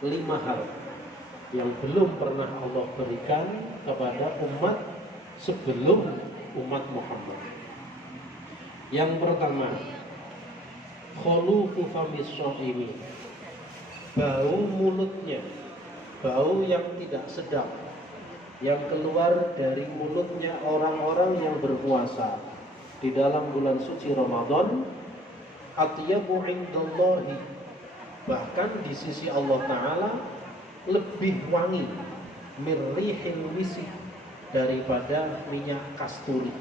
5 hal yang belum pernah Allah berikan kepada umat sebelum umat Muhammad. Yang pertama, khuluqu famis shaimi, bau mulutnya, bau yang tidak sedap yang keluar dari mulutnya orang-orang yang berpuasa di dalam bulan suci Ramadan, atyabu indallahi, bahkan di sisi Allah Ta'ala lebih wangi, mirrihil wisik, daripada minyak kasturi,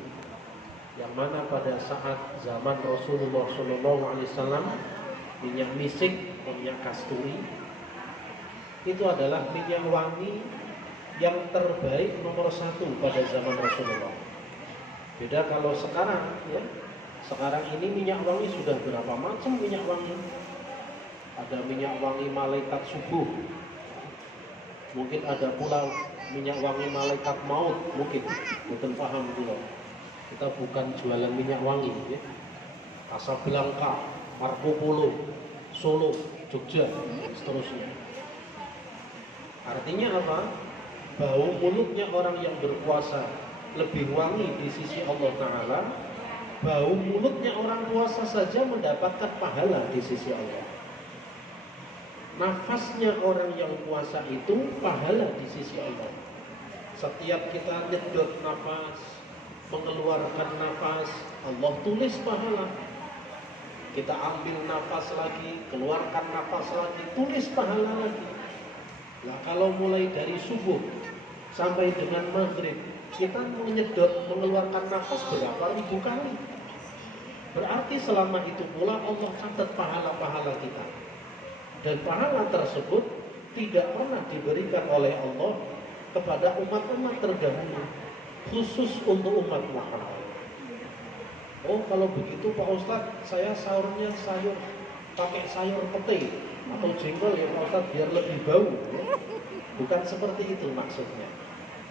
yang mana pada saat zaman Rasulullah SAW minyak misik, minyak kasturi itu adalah minyak wangi yang terbaik nomor 1 pada zaman Rasulullah. Beda kalau sekarang ya. Sekarang ini minyak wangi sudah berapa macam minyak wangi. Ada minyak wangi malaikat subuh. Mungkin ada pula minyak wangi malaikat maut, mungkin. Bukan paham dulu. Kita bukan jualan minyak wangi ya. Casablanca, Marco Polo, Solo, Jogja, seterusnya. Artinya apa? Bau mulutnya orang yang berpuasa lebih wangi di sisi Allah Ta'ala. Bau mulutnya orang puasa saja mendapatkan pahala di sisi Allah. Nafasnya orang yang puasa itu pahala di sisi Allah. Setiap kita nyedot nafas, mengeluarkan nafas, Allah tulis pahala. Kita ambil nafas lagi, keluarkan nafas lagi, tulis pahala lagi. Nah, kalau mulai dari subuh sampai dengan maghrib kita menyedot, mengeluarkan nafas berapa ribu kali. Berarti selama itu pula Allah catat pahala-pahala kita. Dan pahala tersebut tidak pernah diberikan oleh Allah kepada umat-umat terdahulu, khusus untuk umat Muhammad. Oh, kalau begitu Pak Ustadz, saya sahurnya pakai sayur pete atau jengkol ya Pak Ustadz, biar lebih bau. Bukan seperti itu maksudnya.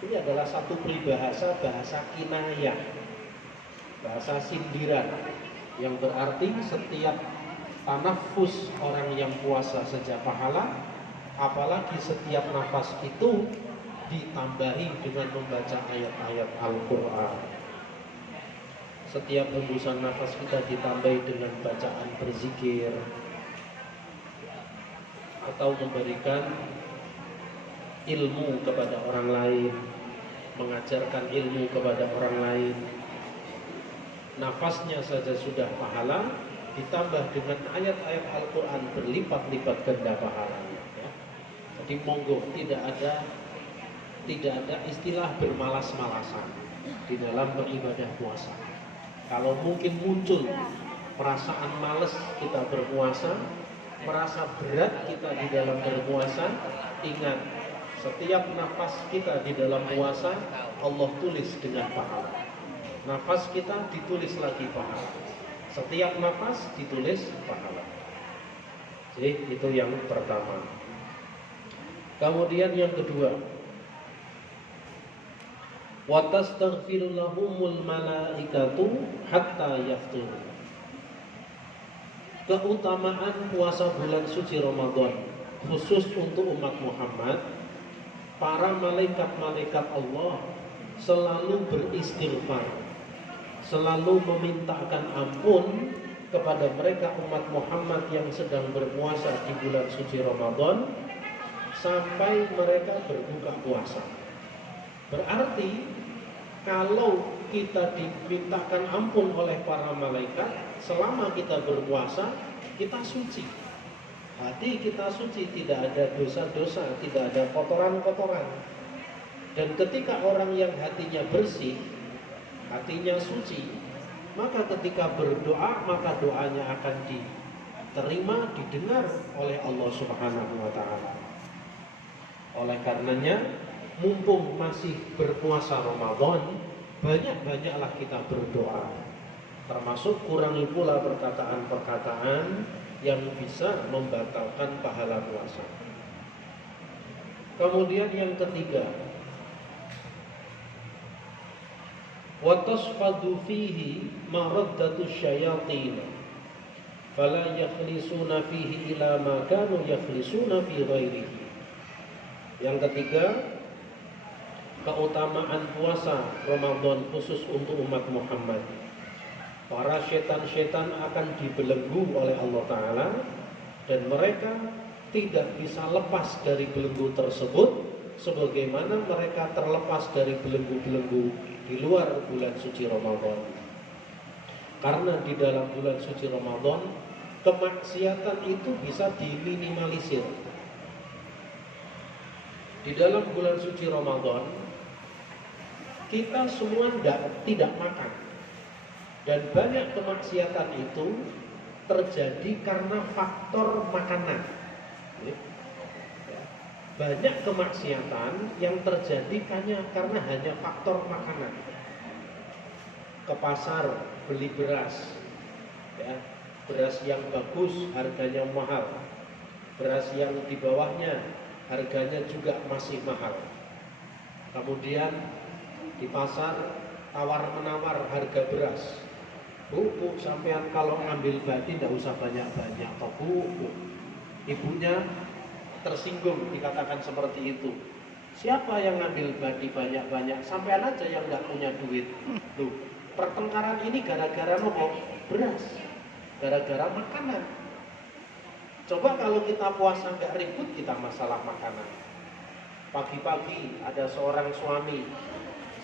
Ini adalah satu peribahasa, bahasa kinayah, bahasa sindiran, yang berarti setiap tanafus orang yang puasa saja pahala, apalagi setiap nafas itu ditambahi dengan membaca ayat-ayat Al-Quran. Setiap hembusan nafas kita ditambahi dengan bacaan berzikir atau memberikan ilmu kepada orang lain, mengajarkan ilmu kepada orang lain. Nafasnya saja sudah pahala, ditambah dengan ayat-ayat Al-Quran berlipat-lipat ganda pahalanya ya. Jadi monggo, tidak ada istilah bermalas-malasan di dalam beribadah puasa. Kalau mungkin muncul perasaan malas kita berpuasa, merasa berat kita di dalam berpuasa, ingat, setiap nafas kita di dalam puasa Allah tulis dengan pahala. Nafas kita ditulis lagi pahala. Setiap nafas ditulis pahala. Jadi itu yang pertama. Kemudian yang kedua, wa tastaghfiru lahumul malaikatu hatta yaftur. Keutamaan puasa bulan suci Ramadan khusus untuk umat Muhammad, para malaikat-malaikat Allah selalu beristighfar, selalu memintakan ampun kepada mereka umat Muhammad yang sedang berpuasa di bulan suci Ramadan sampai mereka berbuka puasa. Berarti kalau kita dimintakan ampun oleh para malaikat selama kita berpuasa, kita suci. Hati kita suci, tidak ada dosa-dosa, tidak ada kotoran-kotoran. Dan ketika orang yang hatinya bersih, hatinya suci, maka ketika berdoa, maka doanya akan diterima, didengar oleh Allah Subhanahu wa Ta'ala. Oleh karenanya, mumpung masih berpuasa Ramadan, banyak-banyaklah kita berdoa. Termasuk kurangi pula perkataan-perkataan yang bisa membatalkan pahala puasa. Kemudian yang ketiga, wa tasfadu fihi maraddatu syayatin fala yakhlisuna fihi ila ma kanu yakhlisuna fi ghairihi. Yang ketiga, keutamaan puasa Ramadan khusus untuk umat Muhammad. Para setan-setan akan dibelenggu oleh Allah Ta'ala, dan mereka tidak bisa lepas dari belenggu tersebut sebagaimana mereka terlepas dari belenggu-belenggu di luar bulan suci Ramadan. Karena di dalam bulan suci Ramadan kemaksiatan itu bisa diminimalisir. Di dalam bulan suci Ramadan kita semua tidak makan, dan banyak kemaksiatan itu terjadi karena faktor makanan. Banyak kemaksiatan yang terjadi karena hanya faktor makanan. Ke pasar beli beras, ya, beras yang bagus harganya mahal, beras yang di bawahnya harganya juga masih mahal. Kemudian di pasar tawar-menawar harga beras. Bu, sampean kalau ngambil bati tidak usah banyak-banyak toh Bu. Ibunya tersinggung dikatakan seperti itu. Siapa yang ngambil bati banyak-banyak? Sampean aja yang nggak punya duit. Tuh, pertengkaran ini gara-gara apa? Beras. Gara-gara makanan. Coba kalau kita puasa nggak ribut, kita masalah makanan. Pagi-pagi ada seorang suami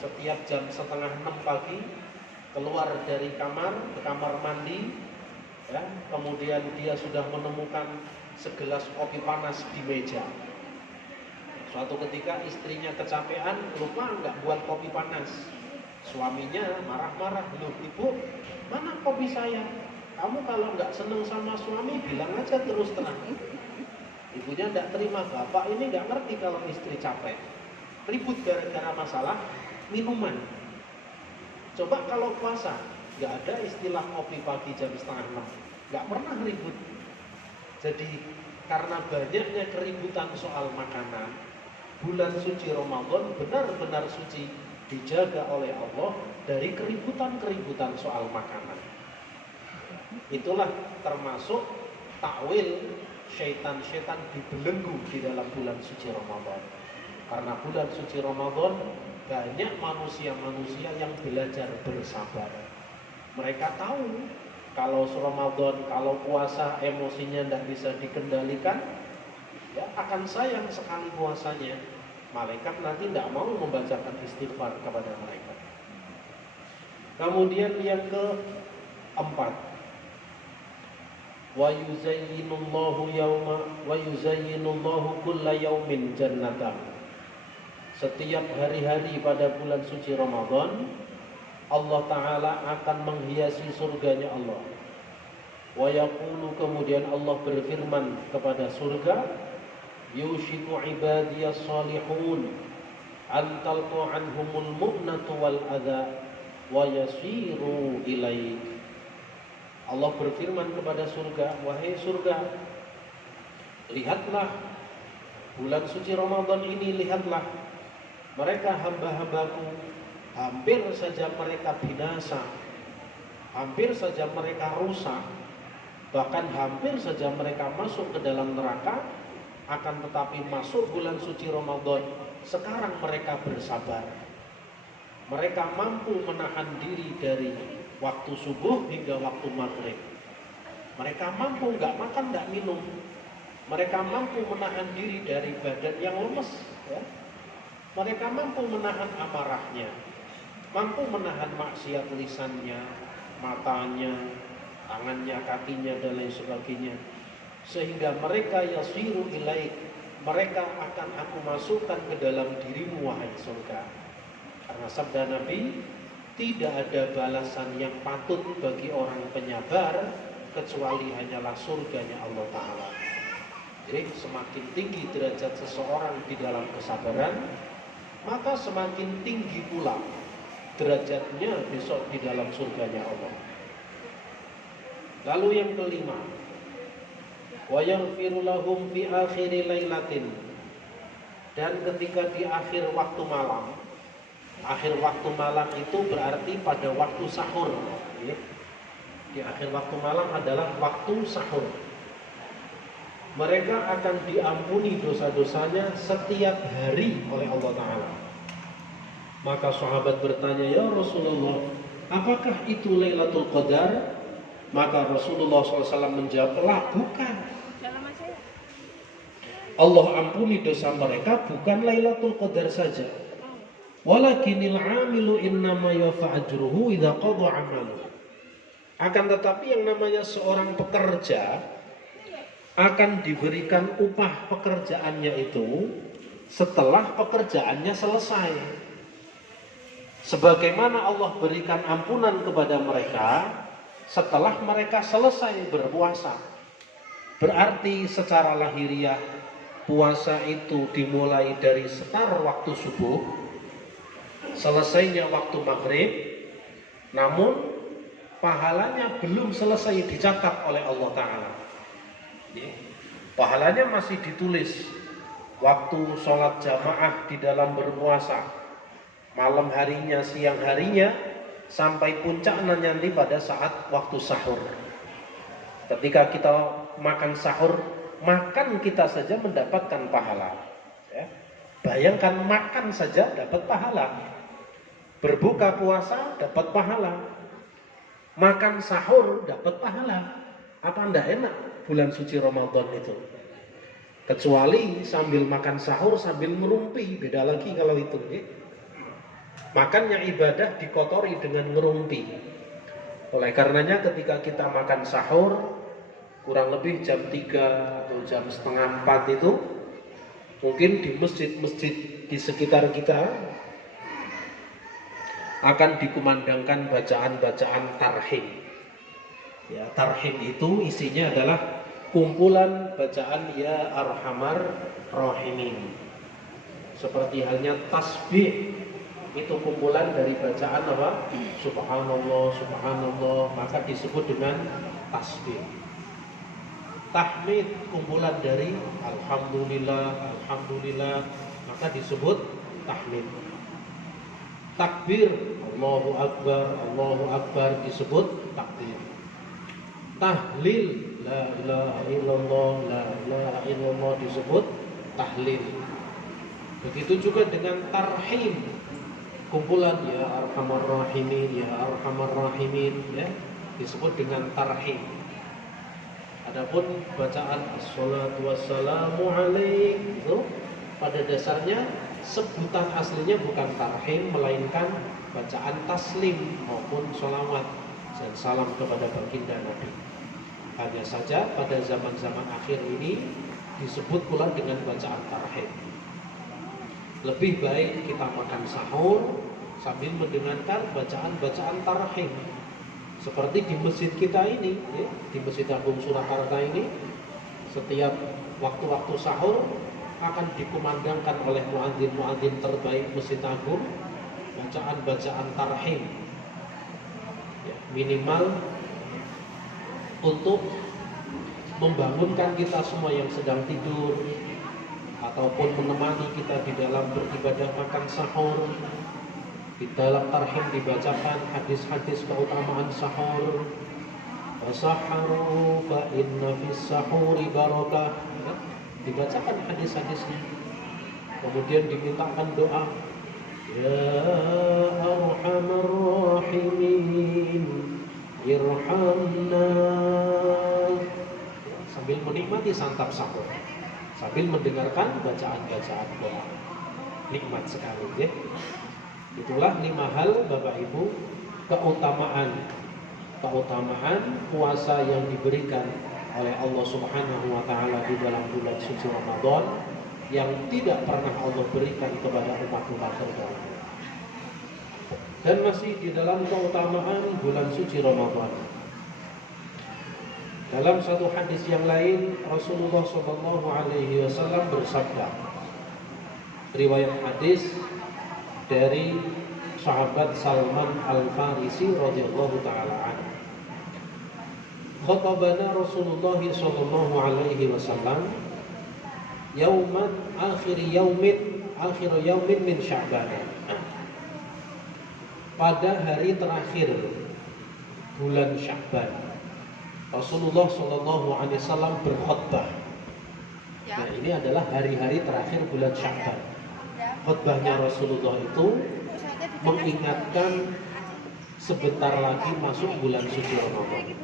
setiap jam 5:30 pagi keluar dari kamar ke kamar mandi, ya, kemudian dia sudah menemukan segelas kopi panas di meja. Suatu ketika istrinya kecapean, lupa nggak buat kopi panas. Suaminya marah-marah, "Loh ibu, mana kopi saya? Kamu kalau nggak seneng sama suami bilang aja terus terang." Ibunya nggak terima, bapak ini nggak ngerti kalau istri capek. Ribut gara-gara masalah minuman. Coba kalau puasa, nggak ada istilah kopi pagi jam 5:30, nggak pernah ribut. Jadi karena banyaknya keributan soal makanan, bulan suci Ramadan benar-benar suci, dijaga oleh Allah dari keributan-keributan soal makanan. Itulah termasuk takwil syaitan-syaitan dibelenggu di dalam bulan suci Ramadan. Karena bulan suci Ramadan banyak manusia-manusia yang belajar bersabar. Mereka tahu kalau Ramadan, kalau puasa emosinya tidak bisa dikendalikan, ya akan sayang sekali puasanya. Malaikat nanti tidak mau membacakan istighfar kepada mereka. Kemudian yang keempat, wa yuzayyinullahu kulla yaumin jannatan. Setiap hari-hari pada bulan suci Ramadan, Allah Ta'ala akan menghiasi surganya Allah. Wa yaqulu, kemudian Allah berfirman kepada surga, yushiku ibadiyas salihun an talqa anhumul mu'natu wal adha wa yasiru ilaik. Allah berfirman kepada surga, wahai surga, lihatlah bulan suci Ramadan ini, lihatlah mereka hamba-hambaku, hampir saja mereka binasa, hampir saja mereka rusak, bahkan hampir saja mereka masuk ke dalam neraka, akan tetapi masuk bulan suci Ramadan, sekarang mereka bersabar. Mereka mampu menahan diri dari waktu subuh hingga waktu maghrib. Mereka mampu nggak makan, nggak minum. Mereka mampu menahan diri dari badan yang lemes, ya. Mereka mampu menahan amarahnya, mampu menahan maksiat lisannya, matanya, tangannya, kakinya, dan lain sebagainya. Sehingga mereka yasiru ilaik, mereka akan aku masukkan ke dalam dirimu, wahai surga. Karena sabda Nabi, tidak ada balasan yang patut bagi orang penyabar kecuali hanyalah surganya Allah Ta'ala. Jadi semakin tinggi derajat seseorang di dalam kesabaran, maka semakin tinggi pula derajatnya besok di dalam surganya Allah. Lalu yang kelima, wa yaghfiru lahum fi akhiri lailatin, dan ketika di akhir waktu malam. Akhir waktu malam itu berarti pada waktu sahur, ya. di akhir waktu malam adalah waktu sahur. Mereka akan diampuni dosa-dosanya setiap hari oleh Allah Ta'ala. Maka sahabat bertanya, ya Rasulullah, apakah itu Lailatul Qadar? Maka Rasulullah SAW menjawab, lah bukan. Allah ampuni dosa mereka bukan Lailatul Qadar saja. Walakinil amilu innama yafa ajruhu idza qada amaluhu. Akan tetapi yang namanya seorang pekerja akan diberikan upah pekerjaannya itu setelah pekerjaannya selesai. Sebagaimana Allah berikan ampunan kepada mereka setelah mereka selesai berpuasa. Berarti secara lahiriah puasa itu dimulai dari setar waktu subuh, selesainya waktu maghrib, namun pahalanya belum selesai dicatat oleh Allah Ta'ala. Pahalanya masih ditulis waktu sholat jamaah di dalam berpuasa, malam harinya, siang harinya, sampai puncaknya nanti pada saat waktu sahur. Ketika kita makan sahur, makan kita saja mendapatkan pahala. Ya. Bayangkan makan saja dapat pahala. Berbuka puasa dapat pahala. Makan sahur dapat pahala. Apa enggak enak bulan suci Ramadan itu? Kecuali sambil makan sahur sambil ngerumpi, beda lagi kalau itu. Ya. Makannya ibadah dikotori dengan ngerumpi. Oleh karenanya ketika kita makan sahur kurang lebih jam 3 atau jam setengah 4 itu, mungkin di masjid-masjid di sekitar kita akan dikumandangkan bacaan-bacaan tarhim. Ya, tarhim itu isinya adalah kumpulan bacaan ya arhamar rahimin. Seperti halnya tasbih, itu kumpulan dari bacaan apa? Subhanallah, subhanallah, maka disebut dengan tasbih. Tahmid, kumpulan dari alhamdulillah, alhamdulillah, maka disebut tahmid. Takbir, Allahu Akbar disebut takbir. Tahlil, la ilaha illallah, la ilaha illallah disebut tahlil. Begitu juga dengan tarhim, kumpulan ya arhamar rahimin, ya arhamar rahimin, ya, disebut dengan tarhim. Adapun bacaan as-salatu wassalamu alaik itu pada dasarnya sebutan aslinya bukan tarhim melainkan bacaan taslim maupun sholawat dan salam kepada baginda Nabi. Hanya saja pada zaman-zaman akhir ini disebut pula dengan bacaan tarhim. Lebih baik kita makan sahur sambil mendengarkan bacaan-bacaan tarhim. Seperti di masjid kita ini, ya, di Masjid Agung Surakarta ini, setiap waktu-waktu sahur akan dikumandangkan oleh muadzin-muadzin terbaik Masjid Agung bacaan-bacaan tarhim, ya, minimal untuk membangunkan kita semua yang sedang tidur ataupun menemani kita di dalam beribadah makan sahur. Di dalam tarhim dibacakan hadis-hadis keutamaan sahur. Wasaharu fa inna fis sahuri barakah. Dibacakan hadis-hadisnya. Kemudian dimintakan doa. Ya arhamar rahimin, irhamna. Sambil menikmati santap sahur, sambil mendengarkan bacaan-bacaan doa. Nikmat sekali, ya. Itulah 5 hal Bapak Ibu keutamaan puasa yang diberikan oleh Allah Subhanahu wa taala di dalam bulan suci Ramadan yang tidak pernah Allah berikan kepada umat-umat terdahulu. Dan masih di dalam keutamaan bulan suci Ramadan, dalam satu hadis yang lain Rasulullah SAW bersabda, riwayat hadis dari sahabat Salman Al-Farisi radhiyallahu taala anhu. Khatabana Rasulullah sallallahu alaihi wasallam yauman akhir yaumin min Sya'ban. Pada hari terakhir bulan Sya'ban. Rasulullah Shallallahu Alaihi Wasallam berkhutbah. Nah, ini adalah hari-hari terakhir bulan Sya'ban. Khutbahnya Rasulullah itu mengingatkan sebentar lagi masuk bulan suci Ramadan.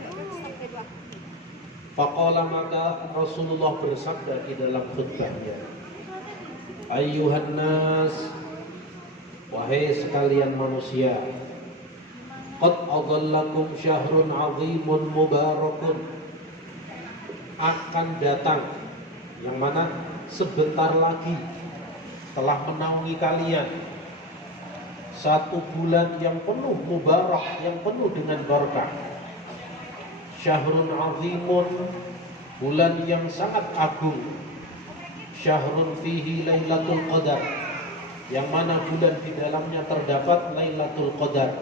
Faqala, maka Rasulullah bersabda di dalam khutbahnya, Ayyuhan nas, wahai sekalian manusia, qad adhallakum syahrun 'azimun mubarakun, akan datang, yang mana sebentar lagi telah menaungi kalian satu bulan yang penuh mubarak, yang penuh dengan berkah. Syahrun 'azimun, bulan yang sangat agung. Syahrun fihi Lailatul Qadar, yang mana bulan di dalamnya terdapat Lailatul Qadar.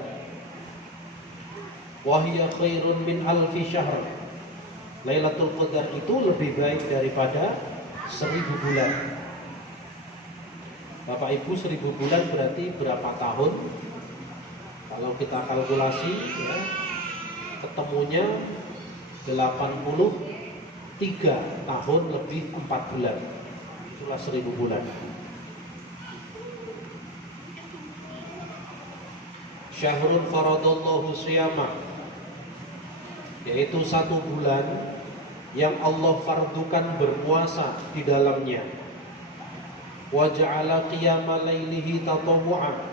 Wahia khairun min alfi syahr, Lailatul Qadar itu lebih baik daripada 1000 bulan. Bapak Ibu, 1000 bulan berarti berapa tahun? Kalau kita kalkulasi ya, ketemunya 83 tahun lebih 4 bulan. Itulah 1000 bulan. Syahrun faradallahu siyama, yaitu satu bulan yang Allah fardukan berpuasa di dalamnya. Wa ja'ala qiyama lailihi tatawwu'an,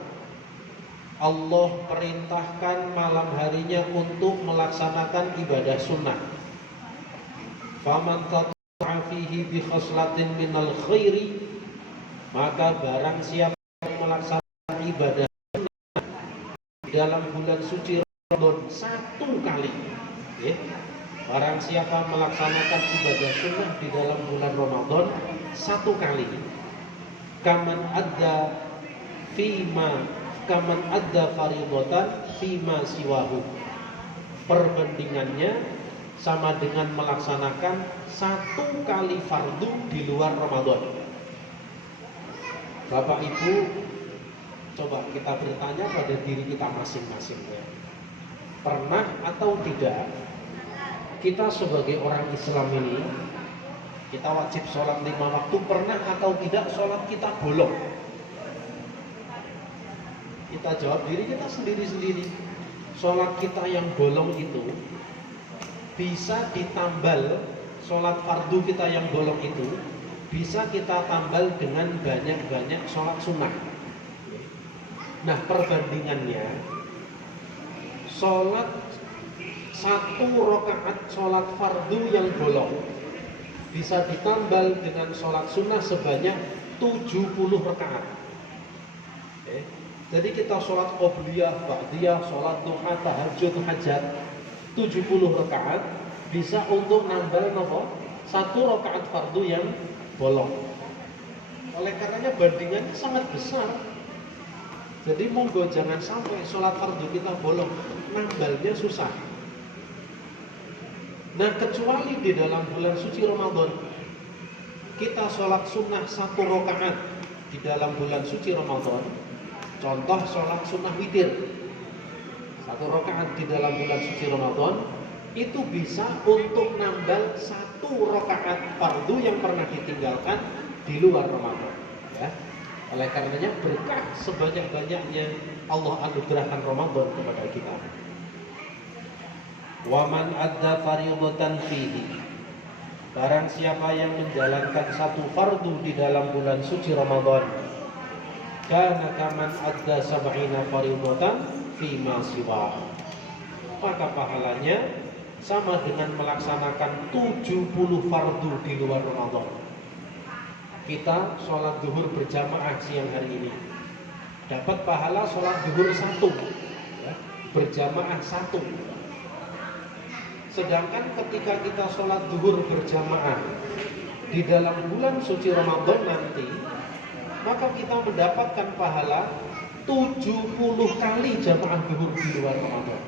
Allah perintahkan malam harinya untuk melaksanakan ibadah sunnah. Faman tatawwa'a fihi bi khaslatin minal khairi, maka barang siapa yang melaksanakan ibadah dalam bulan suci Ramadan satu kali, ya. Barang siapa melaksanakan ibadah sunnah di dalam bulan Ramadan satu kali, kaman adda faridatan fima siwahu, perbandingannya sama dengan melaksanakan satu kali fardu di luar Ramadan. Bapak Ibu, coba kita bertanya pada diri kita masing-masing, ya. Pernah atau tidak kita sebagai orang Islam ini, kita wajib sholat 5 waktu, pernah atau tidak sholat kita bolong? Kita jawab diri kita sendiri-sendiri. Sholat kita yang bolong itu bisa ditambal, sholat fardu kita yang bolong itu bisa kita tambal dengan banyak-banyak sholat sunnah. Nah, perbandingannya, sholat satu rakaat sholat fardu yang bolong bisa ditambal dengan sholat sunnah sebanyak 70 rakaat. Jadi kita sholat qobliyah, ba'diyah, sholat duha, tahajud, hajat 70 rakaat bisa untuk nambal satu rakaat fardu yang bolong. Oleh karenanya bandingannya sangat besar. Jadi monggo jangan sampai sholat fardu kita bolong, nambalnya susah. Nah, kecuali di dalam bulan suci Ramadan kita sholat sunnah satu rakaat di dalam bulan suci Ramadan. Contoh sholat sunnah witir satu rakaat di dalam bulan suci Ramadan, itu bisa untuk nambal satu rakaat fardu yang pernah ditinggalkan di luar Ramadan, ya. Oleh karenanya berkah sebanyak-banyaknya Allah anugerahkan Ramadan kepada kita. Waman adda fardatan fihi, barang siapa yang menjalankan satu fardu di dalam bulan suci Ramadan, kana kaman adda sab'ina fardatan fi ma siwa, maka pahalanya sama dengan melaksanakan 70 fardu di luar Ramadan. Kita sholat zuhur berjamaah siang hari ini, dapat pahala sholat zuhur satu, ya, berjamaah satu. Sedangkan ketika kita sholat zuhur berjamaah di dalam bulan suci Ramadan nanti, maka kita mendapatkan pahala 70 kali jamaah zuhur di luar Ramadan.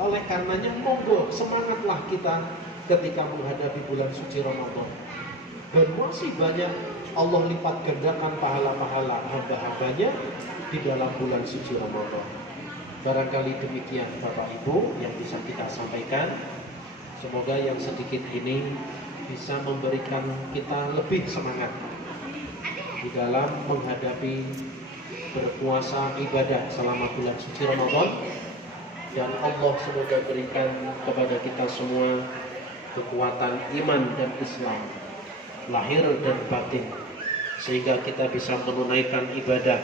Oleh karenanya monggo semangatlah kita ketika menghadapi bulan suci Ramadan. Dan masih banyak Allah lipat gandakan pahala-pahala hamba-hambanya di dalam bulan suci Ramadan. Barangkali demikian Bapak Ibu yang bisa kita sampaikan. Semoga yang sedikit ini bisa memberikan kita lebih semangat di dalam menghadapi berpuasa ibadah selama bulan suci Ramadan, dan Allah semoga berikan kepada kita semua kekuatan iman dan Islam lahir dan batin, sehingga kita bisa menunaikan ibadah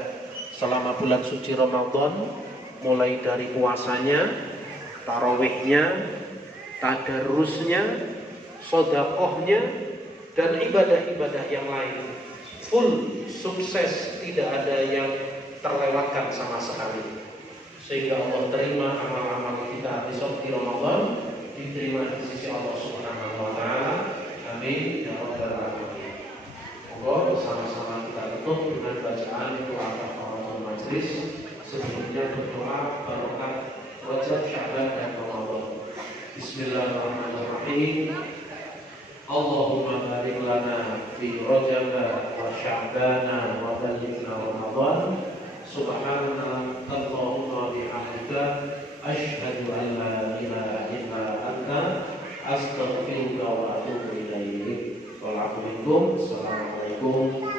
selama bulan suci Ramadan, mulai dari puasanya, tarawihnya, tadarusnya, sodakohnya, dan ibadah-ibadah yang lain. Full sukses, tidak ada yang terlewatkan sama sekali, sehingga Allah terima amal-amal kita besok di Ramadan, diterima di sisi Allah Subhanahu wa Ta'ala. Amin ya rabbal alamin. Moga bersama-sama kita tutup dengan bacaan doa kafaratul majlis. Sebelumnya berdoa barokah Rajab, Sya'ban dan Ramadan. Bismillahirrahmanirrahim. Allahumma barik lana fi Rajab wa Sya'ban wa ballighna Ramadan. Subhanaka Allahumma bihamdika asyhadu an la ilaha illa anta astaghfiruka wa atubu ilaik. Assalamualaikum